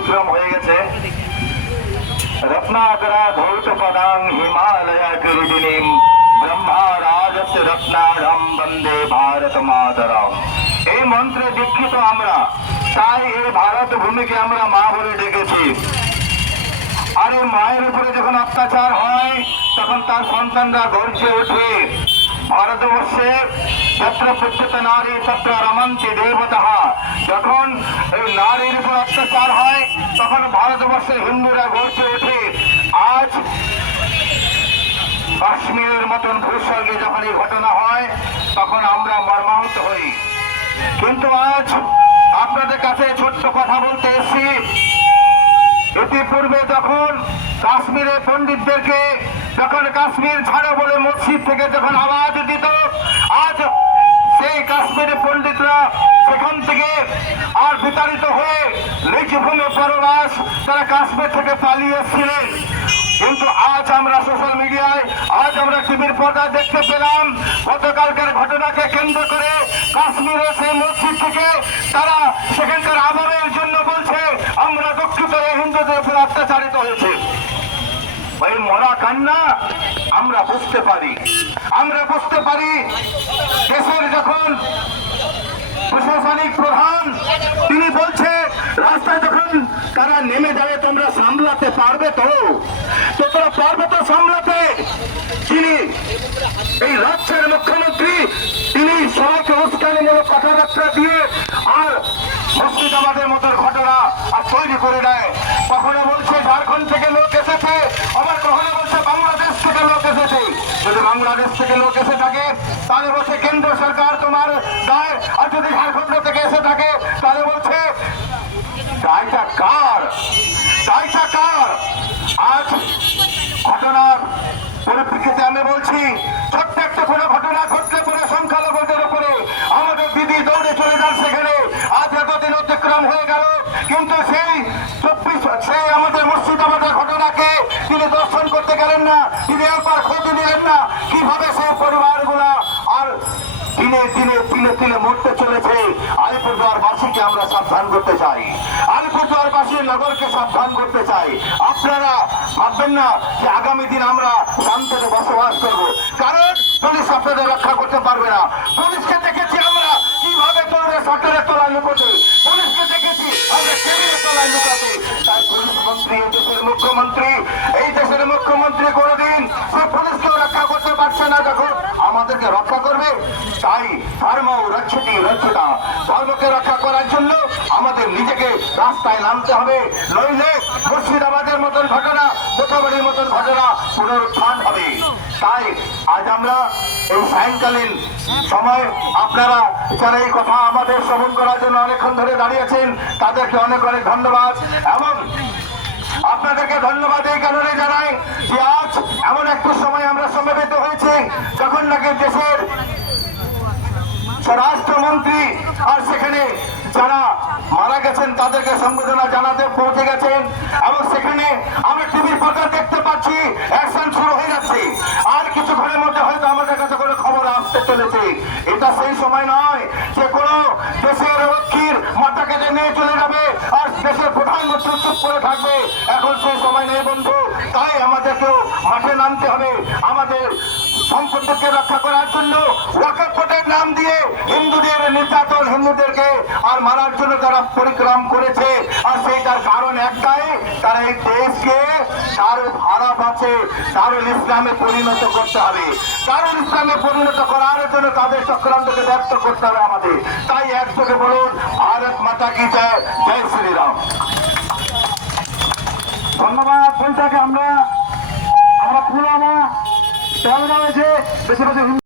অতিক্রম হয়ে গেছে। রত্নাকরা ধৌত পদাং হিমালয় গিরিদিনীম ব্রহ্মা রাজস্য রত্নারম বন্দে ভারত মাতরম। এই মন্ত্রে দীক্ষিত আমরা, তাই এই ভারত ভূমিকে আমরা মা বলে ডেকেছি। আর এই মায়ের উপরে যখন অত্যাচার হয় তখন তার সন্তানরা গর্জে ওঠে। ভারতবর্ষে যত্র পূজ্যতে নারী তত্র রমন্তি দেবতা। যখন এই নারীর উপর অত্যাচার হয় তখন ভারতবর্ষের হিন্দুরা গর্জে ওঠে। আজ কাশ্মীরের মতন ভূস্বর্গে যখন এই ঘটনা হয় তখন আমরা মর্মাহত হই। কিন্তু আজ আপনাদের কাছে ছোট্ট কথা বলতে এসেছি। ইতিপূর্বে যখন কাশ্মীরে পণ্ডিতদেরকে যখন কাশ্মীর ছাড়ো বলে মসজিদ থেকে যখন আওয়াজ দিত, আজ সেই কাশ্মীরি পণ্ডিতরা সেখান থেকে আর বিতাড়িত হয়ে নিজ ভূমি পরবাস তারা কাশ্মীর থেকে পালিয়ে এসেছিলেন। কিন্তু আজ আমরা সোশ্যাল মিডিয়ায়, আজ আমরা টিভির পর্দায় দেখতে পেলাম গতকালকের ঘটনাকে কেন্দ্র করে কাশ্মীরের সেই মসজিদ থেকে তারা সেখানকার আবারের জন্য বলছে আমরা দুঃখিত, হিন্দুদের উপর অত্যাচারিত হয়েছে। ওই মরা কান্না আমরা বুঝতে পারি। আমরা বুঝতে পারি দেশের যখন প্রশাসনিক প্রধান তিনি বলছে রাস্তায় যখন তারা নেমে যাবে তোমরা সামলাতে পারবে, তো তোমরা পারবে তো সামলাতে। যিনি এই রাজ্যের মুখ্যমন্ত্রী তিনি সবাইকে উস্কানিমূলক কথাবার্তা দিয়ে আর মুর্শিদাবাদের মতো ঘটনা আর তৈরি করে দেয়। কখনো বলছে ঝাড়খণ্ড থেকে লোক এসেছে, আবার কখনো বলছে বাংলাদেশ থেকে লোক এসেছে। যদি বাংলাদেশ থেকে লোক এসে থাকে তাহলে বলছে কেন্দ্র সরকার তোমার দায়, আর যদি ঝাড়খণ্ড থেকে এসে থাকে তাহলে বলছে দায়টা কার, দায়টা কার। আজ ঘটনার পরিপ্রেক্ষিতে আমি বলছি ছোট্ট একটা কোনো ঘটনা ঘটলে পরে সংখ্যালঘুদের উপরে আমাদের দিদি দৌড়ে চলে যান সেখানে। আজ এতদিন অতিক্রম হয়ে গেল কিন্তু সেই আমাদের মুর্শিদাবাদের ঘটনাকে তিনি দর্শন করতে গেলেন না, তিনি একবার খোঁজ নিলেন না কিভাবে সেই পরিবারগুলা আর দিনে দিনে তিলে তিলে মরতে চলেছে। আলিপুরদুয়ারবাসীকে আমরা সাবধান করতে চাই, আলিপুরদুয়ারবাসীর নগরকে সাবধান করতে চাই। আপনারা ভাববেন না যে আগামী দিন আমরা শান্তিতে বসবাস করব, কারণ পুলিশ আপনাদের রক্ষা করতে পারবে না। পুলিশকে দেখেছি আমরা কিভাবে দৌড়ে সরকারের তলায় লুকোতে, পুলিশকে দেখেছি আমরা টেবিলের তলায় লুকাতে। তাই পুলিশ মন্ত্রী এই দেশের মুখ্যমন্ত্রী কোনদিন সে পুলিশকেও রক্ষা করতে পারছে না, যখন আমাদেরকে রক্ষা করবে। তাই ধর্ম রক্ষিতি রক্ষিতা, ধর্মকে রক্ষা করার জন্য আমাদের নিজেকে রাস্তায় নামতে হবে, নইলে মুর্শিদাবাদের মতন ঘটনা, কোথাবাড়ির মতন ঘটনা পুনরুত্থান হবে। তাই আজ আমরা এই সায়ংকালীন সময় আপনারা যারা এই কথা আমাদের শ্রবণ করার জন্য অনেকক্ষণ ধরে দাঁড়িয়েছেন তাদেরকে অনেক অনেক ধন্যবাদ। এবং আপনাদেরকে ধন্যবাদ এই কারণে জানাই যে আজ এমন একটা সময় আমরা সমবেত হয়েছি যখন নাকি দেশের স্বরাষ্ট্রমন্ত্রী আর সেখানে যারা মারা গেছেন তাদেরকে সংবর্ধনা জানাতে পৌঁছে গেছেন, এবং সেখানে আমরা টিভির পর্দায় দেখতে পাচ্ছি অ্যাকশন শুরু হয়ে যাচ্ছে। আর কিছুক্ষণের মধ্যে হয়তো আমাদের কাছে কোনো খবর আসতে চলেছে। এটা সেই সময় নয় যে কোনো দেশের রক্ষীর মাথাকে নিয়ে চলে যাবে আর দেশের প্রধানমন্ত্রী চুপ করে থাকবে। এখন সেই সময় নেই বন্ধু, তাই আমাদেরকেও মাঠে নামতে হবে। আমাদের সম্পত্তিকে রক্ষা করার জন্য ওয়াকফ বোর্ডের নাম দিয়ে হিন্দুদের নির্যাতন, হিন্দুদেরকে আর মারার জন্য তারা পরিক্রম করেছে। আর সেইটার কারণ একটাই, তারা এই দেশকে দারুল হারাম আছে দারুল ইসলামে পরিণত করতে হবে। দারুল ইসলামে পরিণত করার জন্য তাদের চক্রান্তকে ব্যক্ত করতে হবে আমাদের। তাই একযোগে বলুন ভারত মাতা কি জয়, জয় শ্রীরাম। ধন্যবাদ। বলটাকে আমরা পুরো আমার হয়েছে বেশি বেশি